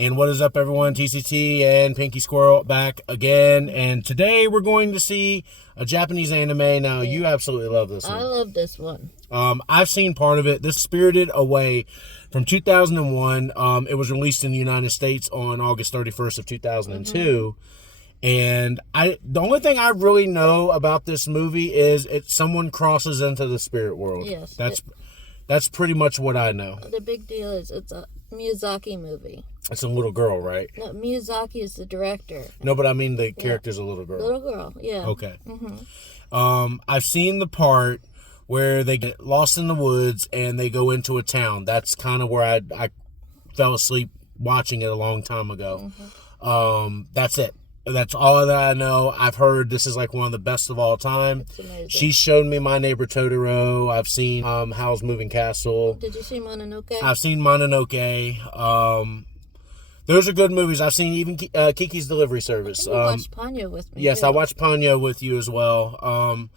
And what is up, everyone? TCT and Pinky Squirrel back again. And today we're going to see a Japanese anime. Now, you absolutely love this one. I love this one. I've seen part of it. This is Spirited Away from 2001. It was released in the United States on August 31st of 2002. And the only thing I really know about this movie is someone crosses into the spirit world. Yes. That's pretty much what I know. The big deal is it's a Miyazaki movie. It's a little girl, right? No, Miyazaki is the director. No, but I mean the character's a little girl. Little girl, yeah. Okay. I've seen the part where they get lost in the woods and they go into a town. That's kind of where I fell asleep watching it a long time ago. That's it. That's all that I know. I've heard this is like one of the best of all time. It's amazing. She showed me My Neighbor Totoro. I've seen Howl's Moving Castle. Did you see Mononoke? I've seen Mononoke. Those are good movies. I've seen even Kiki's Delivery Service. You watched Ponyo with me. Yes, too. I watched Ponyo with you as well.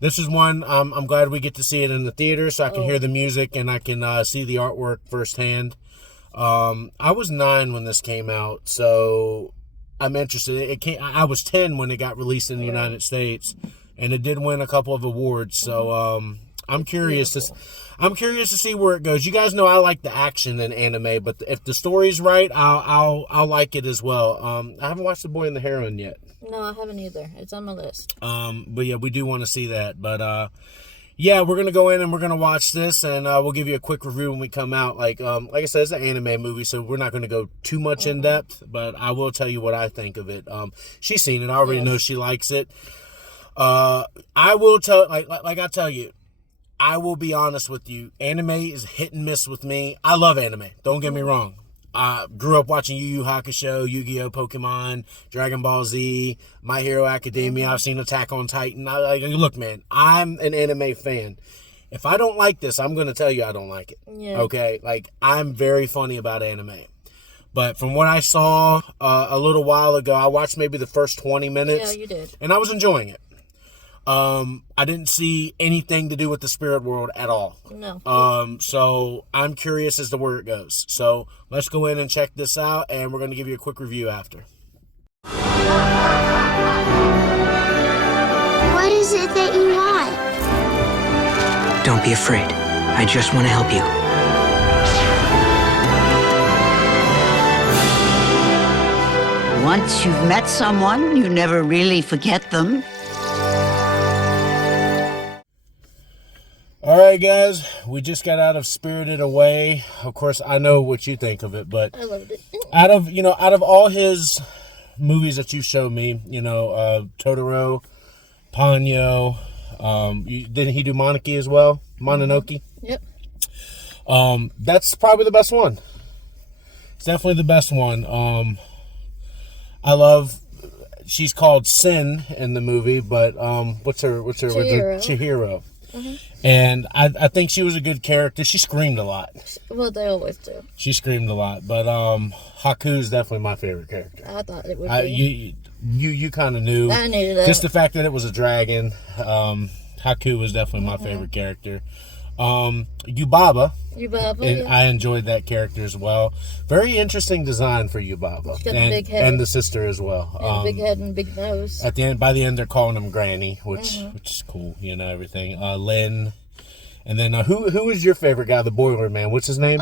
This is one I'm glad we get to see it in the theater so I can hear the music and I can see the artwork firsthand. I was 9 when this came out, so I'm interested. I was 10 when it got released in the United States, and it did win a couple of awards. So I'm curious to see where it goes. You guys know I like the action in anime, but if the story's right, I'll like it as well. I haven't watched The Boy and the Heron yet. No, I haven't either. It's on my list. But yeah, we do want to see that. But yeah, we're gonna go in and we're gonna watch this, and we'll give you a quick review when we come out. Like I said, it's an anime movie, so we're not gonna go too much in depth. But I will tell you what I think of it. She's seen it. I already know she likes it. I will tell, like I tell you, I will be honest with you. Anime is hit and miss with me. I love anime. Don't get me wrong. I grew up watching Yu Yu Hakusho, Yu-Gi-Oh, Pokemon, Dragon Ball Z, My Hero Academia. I've seen Attack on Titan. Look, man, I'm an anime fan. If I don't like this, I'm going to tell you I don't like it. Yeah. Okay? Like, I'm very funny about anime. But from what I saw a little while ago, I watched maybe the first 20 minutes. Yeah, you did. And I was enjoying it. I didn't see anything to do with the spirit world at all. No. So I'm curious as to where it goes. So let's go in and check this out, and we're going to give you a quick review after. What is it that you want? Don't be afraid. I just want to help you. Once you've met someone, you never really forget them. All right, guys, we just got out of Spirited Away. Of course, I know what you think of it, but I loved it. out of all his movies that you showed me, Totoro, Ponyo, didn't he do Mononoke as well? Mononoke? Yep. That's probably the best one. It's definitely the best one. I love. She's called Sin in the movie, but what's her Chihiro. And I think she was a good character. She screamed a lot. Well, they always do. She screamed a lot, but Haku is definitely my favorite character. I thought it would be. You kind of knew. I knew that. Just the fact that it was a dragon. Haku was definitely my favorite character. Yubaba. And I enjoyed that character as well. Very interesting design for Yubaba. She's got the big head. And the sister as well. And big head and big nose. By the end, they're calling him Granny, which is cool, everything. Lynn. And then who is your favorite guy, the Boiler Man? What's his name?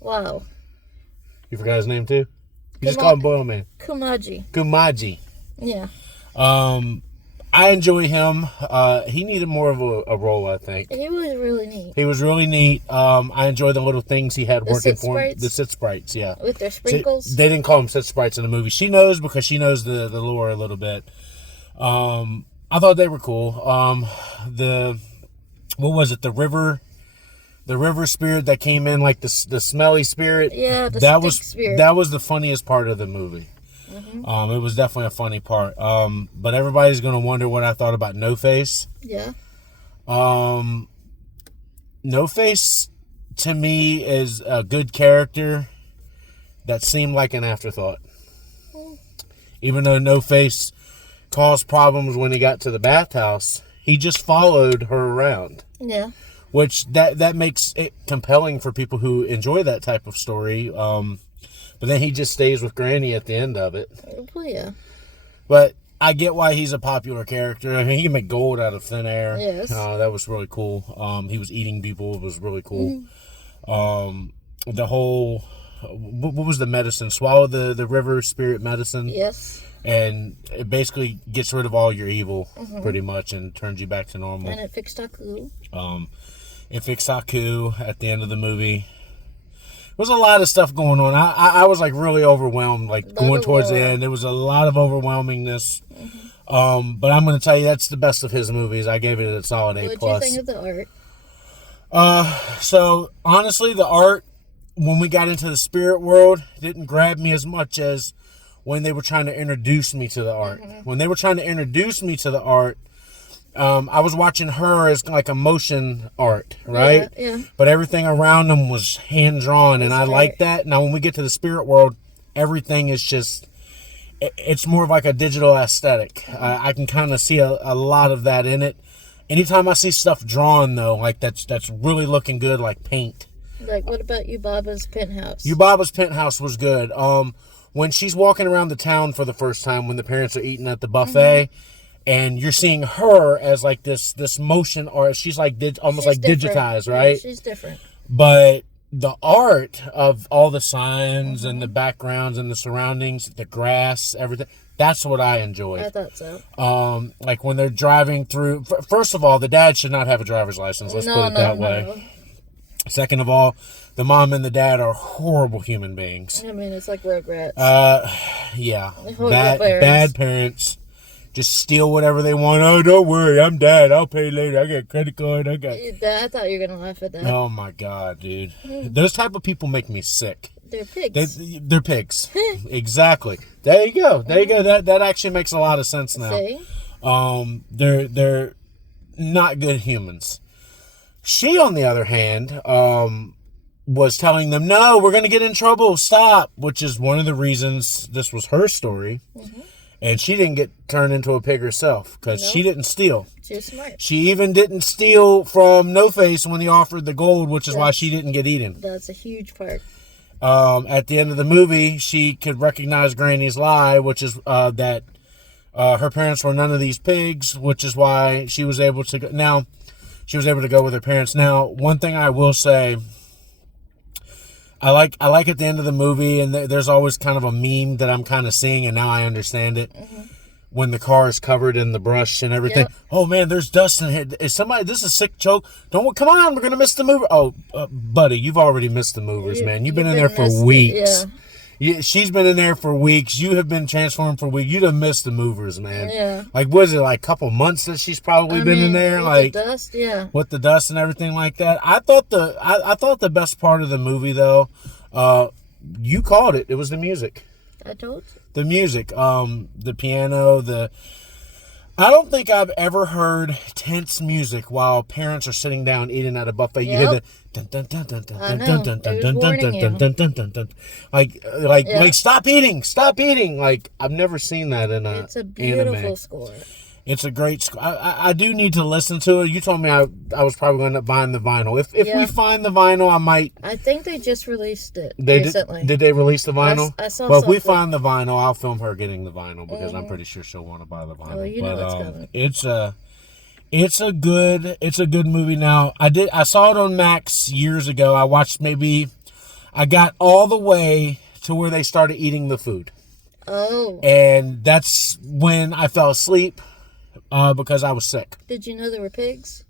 Wow. You forgot his name too? You just call him Boiler Man. Kumaji. Yeah. I enjoy him. He needed more of a role, I think. He was really neat. He was really neat. I enjoy the little things he had working for him. Sprites? The sit sprites, yeah. With their sprinkles? They didn't call him sit sprites in the movie. She knows because she knows the lore a little bit. I thought they were cool. What was it? The river spirit that came in, like the smelly spirit. Yeah, spirit. That was the funniest part of the movie. It was definitely a funny part. But everybody's gonna wonder what I thought about No Face. Yeah. No Face to me is a good character that seemed like an afterthought. Even though No Face caused problems when he got to the bathhouse, he just followed her around. Yeah. which that makes it compelling for people who enjoy that type of story. But then he just stays with Granny at the end of it. Well, yeah. But I get why he's a popular character. I mean, he can make gold out of thin air. Yes. That was really cool. He was eating people. It was really cool. The whole, what was the medicine? Swallow the river spirit medicine. Yes. And it basically gets rid of all your evil, pretty much, and turns you back to normal. And it fixed Haku. It fixed Haku at the end of the movie. There was a lot of stuff going on. I was like really overwhelmed, like going towards the end. There was a lot of overwhelmingness. But I'm going to tell you, that's the best of his movies. I gave it a solid A+. What did you think of the art? So honestly, the art, when we got into the spirit world, didn't grab me as much as when they were trying to introduce me to the art. When they were trying to introduce me to the art, I was watching her as like a motion art, right? Yeah. But everything around them was hand drawn, and I like that. Now, when we get to the spirit world, everything is just, it's more of like a digital aesthetic. I can kind of see a lot of that in it. Anytime I see stuff drawn, though, like that's really looking good, like paint. Like, what about Yubaba's penthouse? Yubaba's penthouse was good. When she's walking around the town for the first time, when the parents are eating at the buffet, and you're seeing her as like this motion art, she's like almost like different. digitized, right? Yeah, she's different. But the art of all the signs and the backgrounds and the surroundings, the grass, everything, that's what I enjoyed. I thought so. Like when they're driving through, first of all, the dad should not have a driver's license. Let's put it that way. Second of all, the mom and the dad are horrible human beings. I mean, it's like Rugrats. Yeah. Horrible Bad parents. Just steal whatever they want. Oh, don't worry, I'm dad. I'll pay later. I got a credit card. I thought you were gonna laugh at that. Oh my God, dude. Those type of people make me sick. They're pigs. They're pigs. Exactly. There you go. That actually makes a lot of sense now. See? They're not good humans. She, on the other hand, was telling them, no, we're going to get in trouble. Stop. Which is one of the reasons this was her story. And she didn't get turned into a pig herself because she didn't steal. She's smart. She even didn't steal from No Face when he offered the gold, which is why she didn't get eaten. That's a huge part. At the end of the movie, she could recognize Granny's lie, which is that her parents were none of these pigs, which is why she was able to go. Now, she was able to go with her parents. Now, one thing I will say, I like at the end of the movie, and there's always kind of a meme that I'm kind of seeing, and now I understand it. When the car is covered in the brush and everything. Yep. Oh man, there's dust in it. Is somebody? This is a sick joke. Come on, we're gonna miss the mover. Oh, buddy, you've already missed the movers, man. You've been in there for weeks. She's been in there for weeks. You have been transformed for weeks. You'd have missed the movers, man. Yeah. Like, what is it, like a couple months that she's probably been in there? With like the dust, yeah. With the dust and everything like that. I thought the best part of the movie, though, you called it. It was the music. I told you. The music, the piano, I don't think I've ever heard tense music while parents are sitting down eating at a buffet. You hear the dun dun dun dun dun dun dun dun dun dun dun dun dun dun dun. Like stop eating. Like, I've never seen that in a. It's a beautiful anime. score. It's a great score. I do need to listen to it. You told me I was probably going to end up buying the vinyl. If we find the vinyl, I might. I think they just released it recently. Did they release the vinyl? I saw well, something. If we find the vinyl, I'll film her getting the vinyl because I'm pretty sure she'll want to buy the vinyl. Oh, you know it's coming. It's a good movie. Now, I saw it on Max years ago. I watched I got all the way to where they started eating the food. Oh. And that's when I fell asleep. Because I was sick. Did you know there were pigs?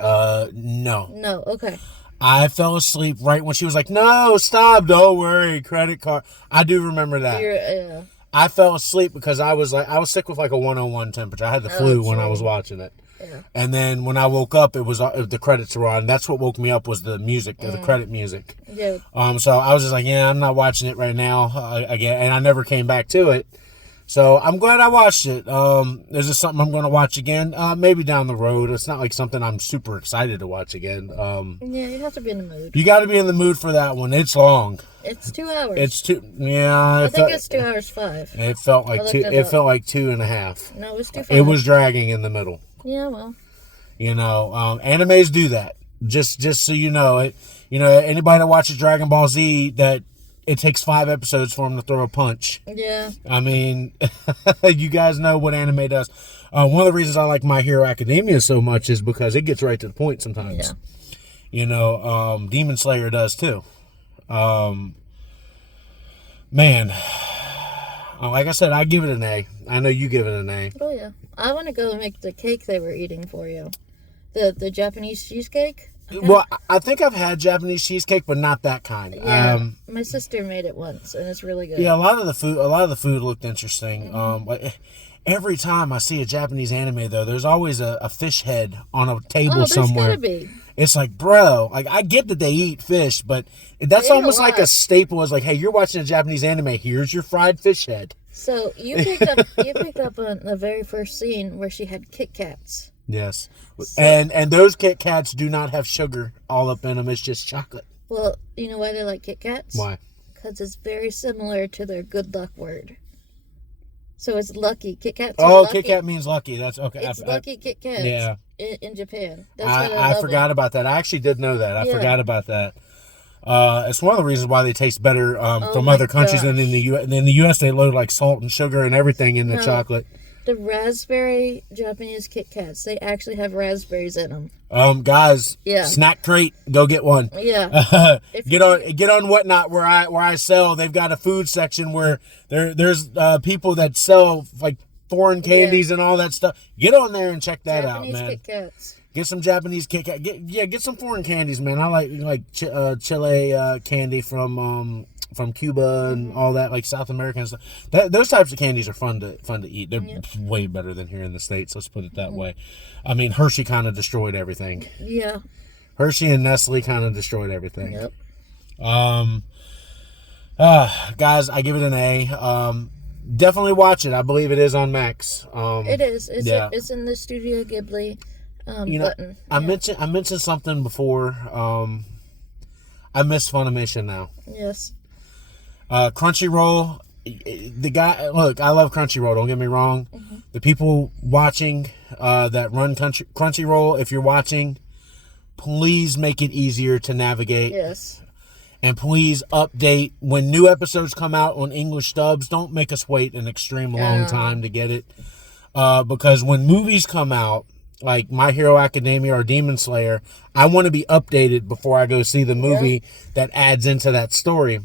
No. No, okay. I fell asleep right when she was like, no, stop, don't worry, credit card. I do remember that. I fell asleep because I was sick with like a 101 temperature. I had the flu when I was watching it. Yeah. And then when I woke up, it was the credits were on. That's what woke me up was the music, the credit music. Yeah. So I was just like, I'm not watching it right now again. And I never came back to it. So I'm glad I watched it. Is this something I'm going to watch again? Maybe down the road. It's not like something I'm super excited to watch again. Yeah, you have to be in the mood. You got to be in the mood for that one. It's long. It's 2 hours. Yeah. I think it's 2 hours 5. It felt like two. It felt like 2.5. No, it was 2 5. It was dragging in the middle. Yeah, well. Animes do that. Just so you know it. Anybody that watches Dragon Ball Z, that it takes 5 episodes for him to throw a punch. Yeah. I mean, you guys know what anime does. One of the reasons I like My Hero Academia so much is because it gets right to the point sometimes. Yeah. Demon Slayer does too. Man, like I said, I give it an A. I know you give it an A. Oh yeah. I want to go make the cake they were eating for you. The Japanese cheesecake. Well, I think I've had Japanese cheesecake, but not that kind. Yeah, my sister made it once, and it's really good. Yeah, a lot of the food looked interesting. Every time I see a Japanese anime, though, there's always a fish head on a table somewhere. Gotta be. It's like, bro, like I get that they eat fish, but that's almost like a staple. Is like, hey, you're watching a Japanese anime. Here's your fried fish head. So you picked up on the very first scene where she had Kit Kats. Yes, and those Kit Kats do not have sugar all up in them. It's just chocolate. Well, you know why they like Kit Kats? Why? Because it's very similar to their good luck word. So it's lucky. Kit Kats. Oh, lucky. Kit Kat means lucky. That's okay. It's lucky Kit Kats. Yeah. In Japan. That's why I forgot about that. I actually did know that. I forgot about that. It's one of the reasons why they taste better from other countries than in the U.S. In the U.S., they load like salt and sugar and everything in the chocolate. The raspberry Japanese Kit Kats, they actually have raspberries in them. Guys, Snack Crate, go get one. Yeah. Get on Whatnot where I sell. They've got a food section where there's people that sell like foreign candies and all that stuff. Get on there and check that out, man. Japanese Kit Kats. Get some Japanese Kit Kat. Get some foreign candies, man. I like Chile candy from Cuba and all that, like South American stuff. Those types of candies are fun to eat. They're way better than here in the States. Let's put it that way. I mean, Hershey kind of destroyed everything. Yeah. Hershey and Nestle kind of destroyed everything. Yep. Guys, I give it an A. Definitely watch it. I believe it is on Max. It is. It's in the Studio Ghibli button. I mentioned something before. I miss Funimation now. Yes. Crunchyroll, the guy. Look, I love Crunchyroll. Don't get me wrong. Mm-hmm. The people watching that run Crunchyroll, if you're watching, please make it easier to navigate. Yes. And please update when new episodes come out on English dubs. Don't make us wait an extreme long time to get it. Because when movies come out, like My Hero Academia or Demon Slayer, I want to be updated before I go see the movie that adds into that story.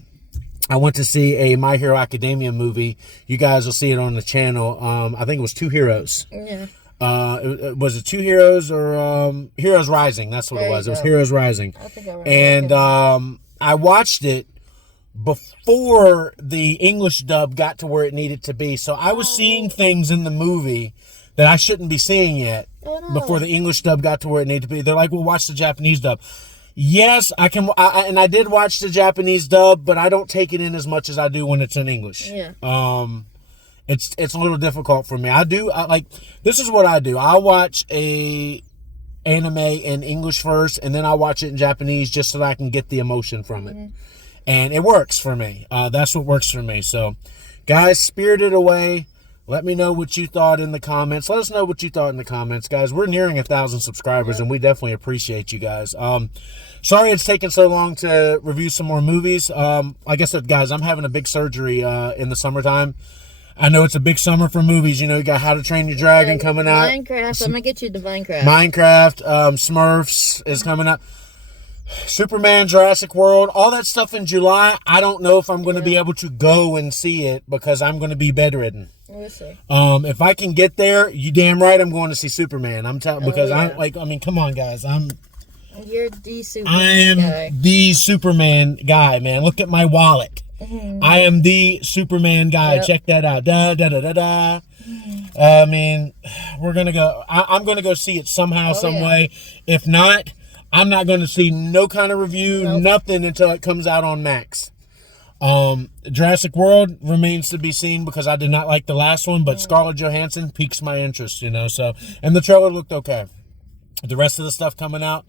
I went to see a My Hero Academia movie. You guys will see it on the channel. I think it was Two Heroes. Yeah. Was it Two Heroes or Heroes Rising? That's what it was. It was Heroes Rising. I think I remember. And I watched it before the English dub got to where it needed to be. So I was seeing things in the movie that I shouldn't be seeing yet before the English dub got to where it needed to be. They're like, well, watch the Japanese dub. Yes, I can. And I did watch the Japanese dub, but I don't take it in as much as I do when it's in English. Yeah. It's a little difficult for me. This is what I do. I watch a anime in English first, and then I watch it in Japanese just so that I can get the emotion from it. Mm-hmm. And it works for me. That's what works for me. So, guys, Spirited Away. Let me know what you thought in the comments. Let us know what you thought in the comments, guys. We're nearing 1,000 subscribers, and we definitely appreciate you guys. Sorry it's taken so long to review some more movies. Like I said, guys, I'm having a big surgery in the summertime. I know it's a big summer for movies. You know, you got How to Train Your Dragon coming out. Minecraft. I'm going to get you to Minecraft. Smurfs is coming up. Superman, Jurassic World, all that stuff in July. I don't know if I'm going to be able to go and see it because I'm going to be bedridden. We'll see. If I can get there, you damn right I'm going to see Superman. I'm telling because come on, guys. You're the Superman I am guy. The Superman guy, man. Look at my wallet. Mm-hmm. I am the Superman guy. Yep. Check that out. Da da da da da. Mm-hmm. I mean, we're gonna go. I'm gonna go see it somehow, some way. If not, I'm not gonna see no kind of review, nothing until it comes out on Max. Jurassic World remains to be seen because I did not like the last one, but Scarlett Johansson piques my interest, you know. So, and the trailer looked okay. The rest of the stuff coming out,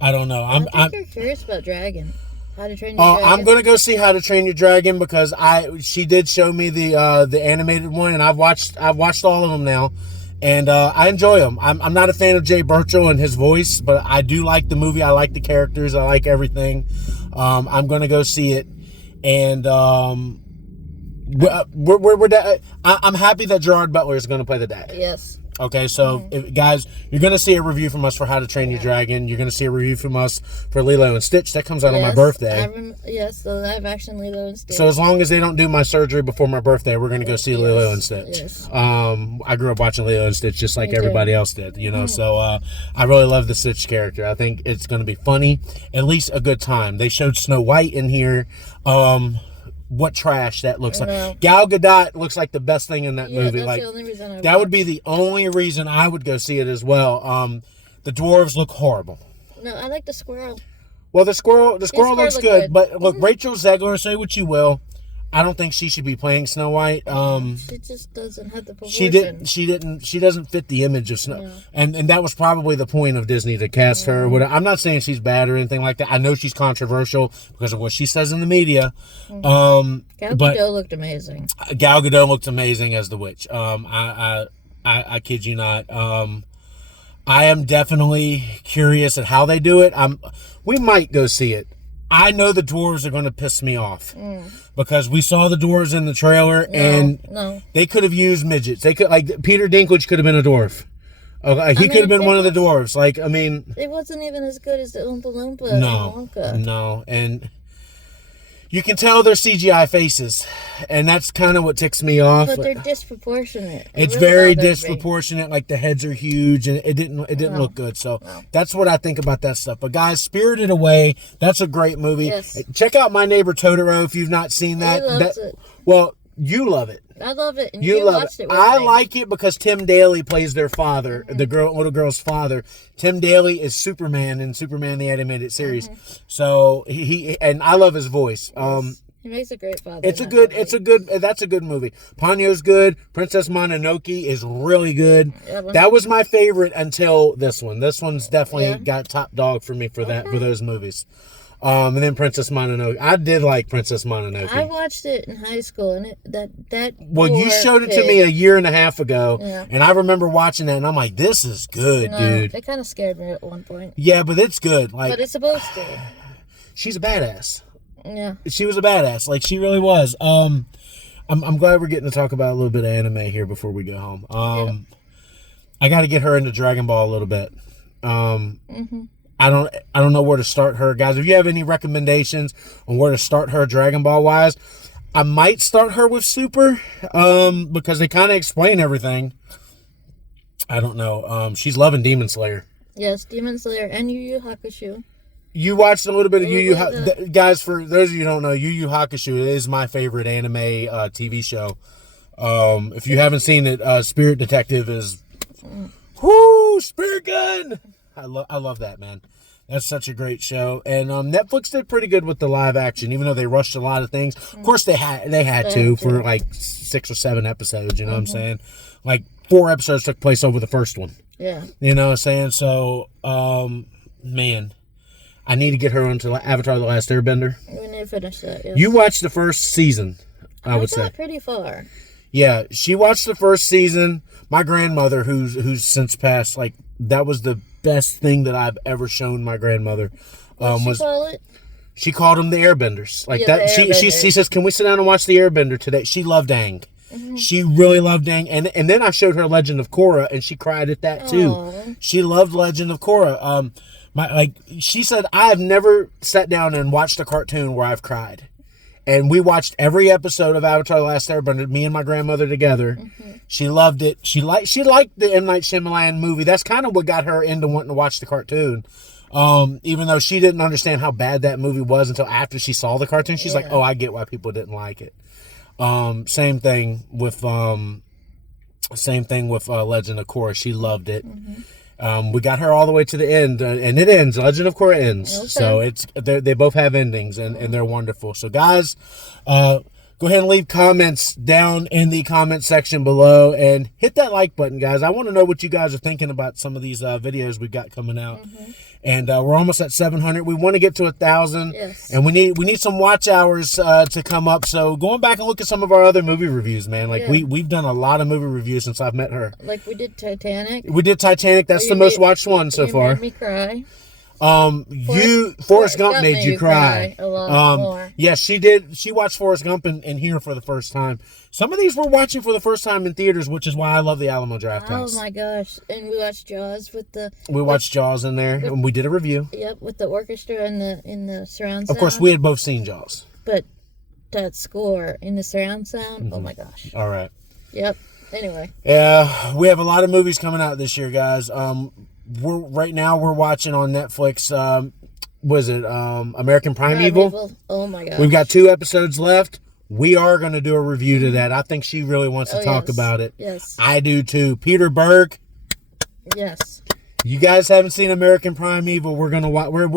I don't know. I think you're curious about Dragon. How to Train Your Dragon. I'm gonna go see How to Train Your Dragon because she did show me the animated one, and I've watched all of them now, And I enjoy them. I'm not a fan of Jay Birchall and his voice, but I do like the movie. I like the characters. I like everything. I'm going to go see it. And I'm happy that Gerard Butler is going to play the dad. Yes. Okay, so guys, you're going to see a review from us for How to Train Your Dragon. You're going to see a review from us for Lilo and Stitch. That comes out on my birthday. Yes, the live action Lilo and Stitch. So as long as they don't do my surgery before my birthday, we're going to go see Lilo and Stitch. Yes. I grew up watching Lilo and Stitch just like everybody else did, you know. So I really love the Stitch character. I think it's going to be funny, at least a good time. They showed Snow White in here. What trash that looks like. Gal Gadot looks like the best thing in that movie. That's like the only reason that would be the only reason I would go see it as well. The dwarves look horrible. No, I like the squirrel. Well, the squirrel looks look good, good. but look, Rachel Zegler, say what you will, I don't think she should be playing Snow White. She just doesn't have the proportion. She doesn't fit the image of Snow. Yeah. And that was probably the point of Disney to cast her. I'm not saying she's bad or anything like that. I know she's controversial because of what she says in the media. Gal Gadot looked amazing. Gal Gadot looked amazing as the witch. I kid you not. I am definitely curious at how they do it. We might go see it. I know the dwarves are going to piss me off because we saw the dwarves in the trailer and they could have used midgets. They could, like, Peter Dinklage could have been a dwarf. He could have been one of the dwarves. Like, I mean, it wasn't even as good as the Oompa Loompa and Wonka. No, and you can tell they're CGI faces, and that's kind of what ticks me off. But they're disproportionate. It's really very disproportionate. Like the heads are huge, and it didn't look good. So that's what I think about that stuff. But guys, Spirited Away, that's a great movie. Yes. Check out My Neighbor Totoro if you've not seen that. He loves it. Well, you love it. I love it. And you love watched it. I like it because Tim Daly plays their father, the little girl's father. Tim Daly is Superman in Superman the Animated Series. So he and I love his voice. He makes a great father. That's a good movie. Ponyo's good. Princess Mononoke is really good. That was my favorite until this one. This one's definitely got top dog for me for those movies. And then Princess Mononoke. I did like Princess Mononoke. I watched it in high school, and Well, you showed it to me a year and a half ago, and I remember watching that, and I'm like, "This is good, dude." It kind of scared me at one point. Yeah, but it's good. Like, but it's supposed to. She's a badass. Yeah, she was a badass. Like, she really was. I'm glad we're getting to talk about a little bit of anime here before we go home. I got to get her into Dragon Ball a little bit. I don't know where to start her, guys. If you have any recommendations on where to start her Dragon Ball wise, I might start her with Super, because they kind of explain everything. I don't know. She's loving Demon Slayer. Yes, Demon Slayer and Yu Yu Hakusho. You watched a little bit of Yu Yu guys, for those of you who don't know, Yu Yu Hakusho is my favorite anime TV show. If you haven't seen it, Spirit Detective is Spirit Gun. I love that, man. That's such a great show. And Netflix did pretty good with the live action, even though they rushed a lot of things. Of course, they had to for like 6 or 7 episodes, you know what I'm saying? Like 4 episodes took place over the first one. Yeah. You know what I'm saying? So, man, I need to get her onto Avatar: The Last Airbender. We need to finish that, yes. You watched the first season, I would say. Got pretty far. Yeah, she watched the first season. My grandmother, who's since passed, like, that was the best thing that I've ever shown my grandmother. She called them the Airbenders. Like that. She says, "Can we sit down and watch the Airbender today?" She loved Aang. She really loved Aang. And then I showed her Legend of Korra, and she cried at that too. Aww. She loved Legend of Korra. She said, I have never sat down and watched a cartoon where I've cried. And we watched every episode of Avatar: The Last Airbender, me and my grandmother together. She loved it. She liked the M. Night Shyamalan movie. That's kind of what got her into wanting to watch the cartoon. Even though she didn't understand how bad that movie was until after she saw the cartoon. She's like, oh, I get why people didn't like it. Same thing with Legend of Korra. She loved it. We got her all the way to the end, and it ends. Legend of Korra ends. Okay. So they both have endings, and they're wonderful. So guys, go ahead and leave comments down in the comment section below, and hit that like button, guys. I want to know what you guys are thinking about some of these videos we got coming out. And we're almost at 700. We want to get to 1,000. Yes. And we need some watch hours to come up. So going back and look at some of our other movie reviews, man. Like we've done a lot of movie reviews since I've met her. Like we did Titanic. We did Titanic. That's the most watched one so far. Made me cry. Forrest Gump made you cry. A lot more. Yeah, she did. She watched Forrest Gump in here for the first time. Some of these we're watching for the first time in theaters, which is why I love the Alamo Drafthouse. Oh my gosh! And we watched Jaws with the. We watched Jaws in there, and we did a review. Yep, with the orchestra in the surround sound. Of course, we had both seen Jaws. But that score in the surround sound, oh my gosh. All right. Yep. Anyway. Yeah, we have a lot of movies coming out this year, guys. Right now we're watching on Netflix. Was it American Primeval? Oh my gosh. We've got 2 episodes left. We are going to do a review to that. I think she really wants to talk about it. Yes. I do too. Peter Berg. Yes. You guys haven't seen American Primeval. We're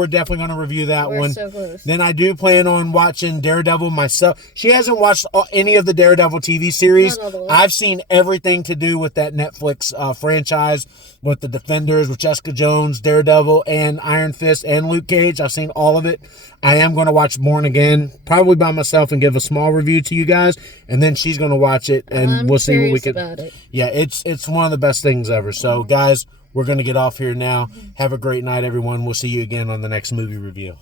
definitely gonna review that one. We're so close. Then I do plan on watching Daredevil myself. She hasn't watched any of the Daredevil TV series. Not all the way. I've seen everything to do with that Netflix franchise, with the Defenders, with Jessica Jones, Daredevil, and Iron Fist, and Luke Cage. I've seen all of it. I am going to watch Born Again, probably by myself, and give a small review to you guys. And then she's going to watch it, and we'll see what we can. About it. Yeah, it's one of the best things ever. So, guys, we're going to get off here now. Have a great night, everyone. We'll see you again on the next movie review.